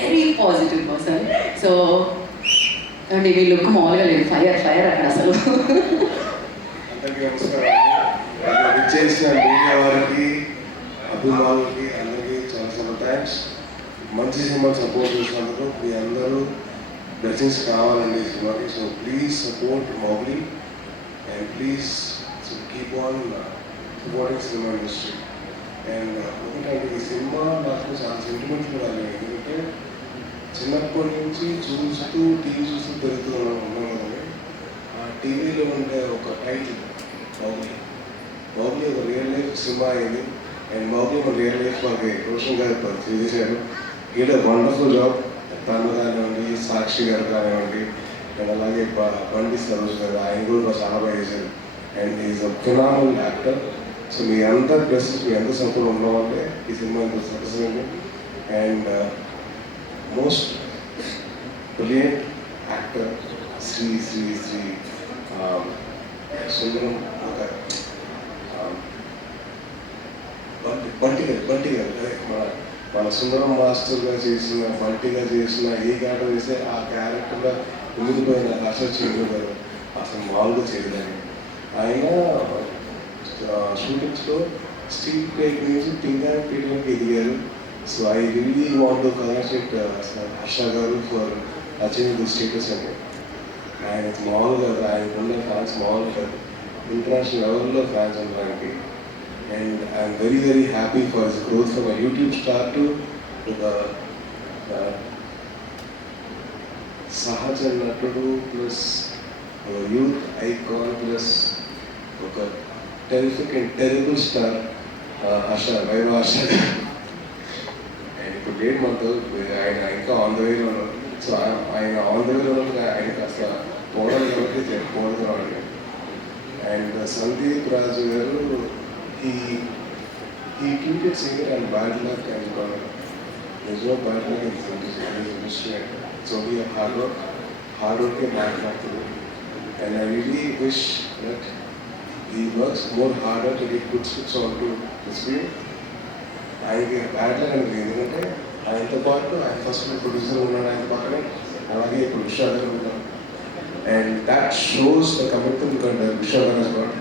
Very positive person so అంటే మీ look మామూలుగా లేదు. ఫైర్ ఫైర్ అక్కడ అసలు. వారికి అభిమానులకి అందరికీ చాలా చాలా థ్యాంక్స్ మంచి సినిమా సపోర్ట్ చేసినందుకు మీ అందరూ బ్లెస్సింగ్స్ కావాలండి సినిమాకి. So please support Mouli and please keep on supporting cinema industry and ఒకటి సినిమా నాకు చాలా సెంటిమెంట్ కూడా ఎందుకంటే చిన్నప్పటి నుంచి చూస్తూ టీవీ చూస్తూ పెరుగుతూ ఉన్నాం ఆ టీవీలో ఉండే ఒక టైటిల్ మౌగ్లీ మౌగ్లీ ఒక రియల్ లైఫ్ సినిమా అయింది అండ్ మౌగ్లీ ఒక రియల్ లైఫ్ మాకు రోషన్ గారు పరిచయం చేశారు. ఈడ వండర్ఫుల్ జాబ్ తను కానివ్వండి సాక్షి గారు కానివ్వండి అండ్ అలాగే బండి సరోజ్ గారు ఆయన కూడా చాలా బాగా చేశారు. And is a phenomenal actor so మీ అందరి ప్లస్ మీ అందరి సపోర్ట్ ఉండడం ఈ సినిమా ఇంత సక్సెస్ అయింది and most brilliant actor Shri Shri Shri um, Sundaram ఒక um, బంటి బంటి గారు బంటి గారు అదే మన మన సుందరం మాస్టర్గా చేసిన బంటిగా చేసిన ఏ క్యారెక్టర్ చేస్తే ఆ క్యారెక్టర్గా ముందుకు పోయిన చంద్ర చేయగలరు అసలు మామూలుగా చేయలేదు ఆయన షూటింగ్స్లో స్ట్రీట్ ప్లేట్ నుంచి పింగా పీటర్కి ఎదిగారు so I really want to congratulate Harsha garu for achieving the status అండి ఆయన మామూలుగా కాదు, ఆయనకు ఉన్న ఫ్యాన్స్ మామూలు కాదు ఇంటర్నేషనల్ లెవెల్లో ఫ్యాన్స్ ఉండడానికి and I'm very very happy for his growth from YouTube star to ఒక సహజ నటుడు ప్లస్ యూత్ ఐకాన్ ప్లస్ ఒక terrific and terrible star Harsha Vaibhav Harsha ఆయన ఇప్పుడు లేట్ మంత్ ఆయన ఇంకా ఆన్ ద వేలో ఉన్నారు సో ఆయన ఆన్ ద వేలో ఉన్నప్పుడు ఆయన కాస్త పోవడం కాబట్టి పోవడం అండ్ సందీప్ రాజు గారు ఈ ఈ treated singer and bad luck and నిజం bad luck industry and so we hard work hard వర్కే మాట్లాడుతుంది and I really wish that ఈ works more harder to get good scripts on to the screen ఆయనకి బ్యాడ్గా అనేది ఎందుకంటే ఆయనతో పాటు ఆయన ఫస్ట్ ప్రొడ్యూసర్ ఉన్నాడు ఆయన పక్కనే అలాగే ఇప్పుడు ఉషా గారు ఉన్నారు and that shows the commitment and Usha garu has got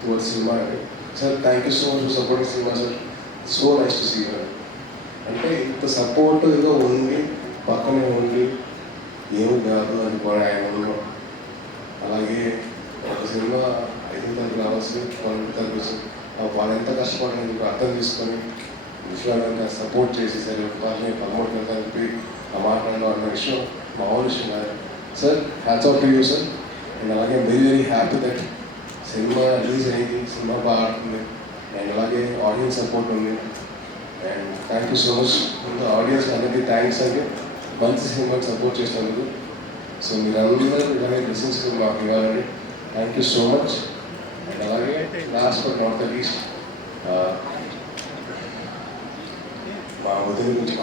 towards cinema అండి sir thank you so much for supporting cinema sir so nice to see sir అంటే ఇంత సపోర్ట్ ఏదో ఉంది పక్కనే ఉండి ఏమి కాదు అని కూడా ఆయన ఉన్నాం అలాగే ఒక సినిమా రావాల్సి తరగతి కనిపిస్తుంది వాళ్ళు ఎంత కష్టపడని అర్థం తీసుకొని విశ్వాలంగా సపోర్ట్ చేసి సరే వాళ్ళని ప్రమోట్ కలిపి ఆ మాట్లాడడం అన్న విషయం మామూలు విషయం కాదు. Sir hats off to you sir and అలాగే very very happy that cinema release అయింది సినిమా బాగా ఆడుతుంది. అండ్ అలాగే ఆడియన్స్ సపోర్ట్ ఉంది. And thank you so much ముందు ఆడియన్స్ అందరికీ థ్యాంక్స్ అండి. మంచి సినిమాకి సపోర్ట్ చేసినందుకు. సో మీరందరూ ఇలాగే బ్లెస్సింగ్స్ మాకు ఇవ్వాలండి. Thank you so much and అలాగే లాస్ట్ బట్ నాట్ లీస్ట్ మా ఉదయం గురించి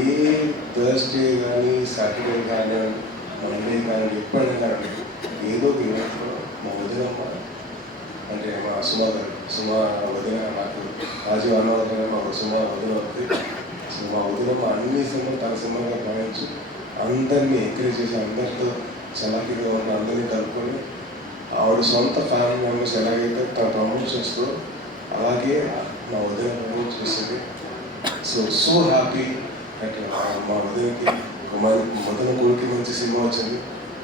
ఏ థర్స్డే కానీ సాటర్డే కానీ మండే కానీ ఎప్పుడైనా కానీ ఏదో ఒక ఈవెంట్లో మా వదిలమ్మ అంటే మా సుమా గారు సుమా వదిన నాకు రాజీవ్ అన్నవారు గారు మా సుమా వదిన అవుతుంది సో మా ఉదయం అన్ని సినిమాలు తన సినిమాగా భావించి అందరినీ ఎంకరేజ్ చేసి అందరితో చలాకీగా ఉన్న అందరినీ కలుపుకొని ఆవిడ సొంత ఫ్యామిలీ మెంబర్స్ ఎలాగైతే తన ప్రమోట్ చేస్తూ అలాగే మా ఉదయం ప్రమోట్ చేస్తుంది సో సో హ్యాపీ దట్ మా ఉదయంకి మొదల కొడుకు మంచి సినిమా వచ్చింది.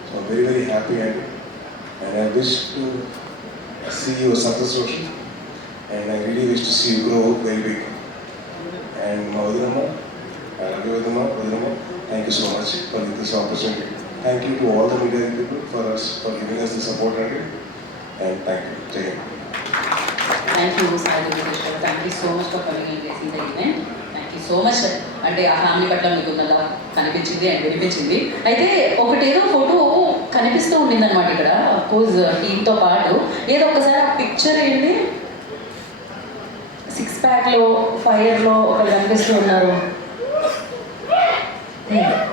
సో వెరీ వెరీ హ్యాపీ అండి and I wish to see your success Roshan and I really wish to see you grow very big and మా వదినమ్మ అలాగే వదినమ్మ వదినమ్మ thank you so much for this opportunity thank you to all the media people for us for giving us the support అండి and thank you Jai Hind thank you thank you so much for coming and చేసిన the event thank you so much అంటే ఆ family పట్ల మీకు నల్లా కనిపించింది and వినిపించింది. అయితే ఒకటేదో ఫోటో కనిపిస్తూ ఉండింది అనమాట ఇక్కడ అఫ్కోర్స్ టీంతో పాటు. ఏదో ఒకసారి ఆ పిక్చర్ ఏంటి? సిక్స్ ప్యాక్లో ఫైర్లో ఒకరు కనిపిస్తూ ఉన్నారు. Hmm.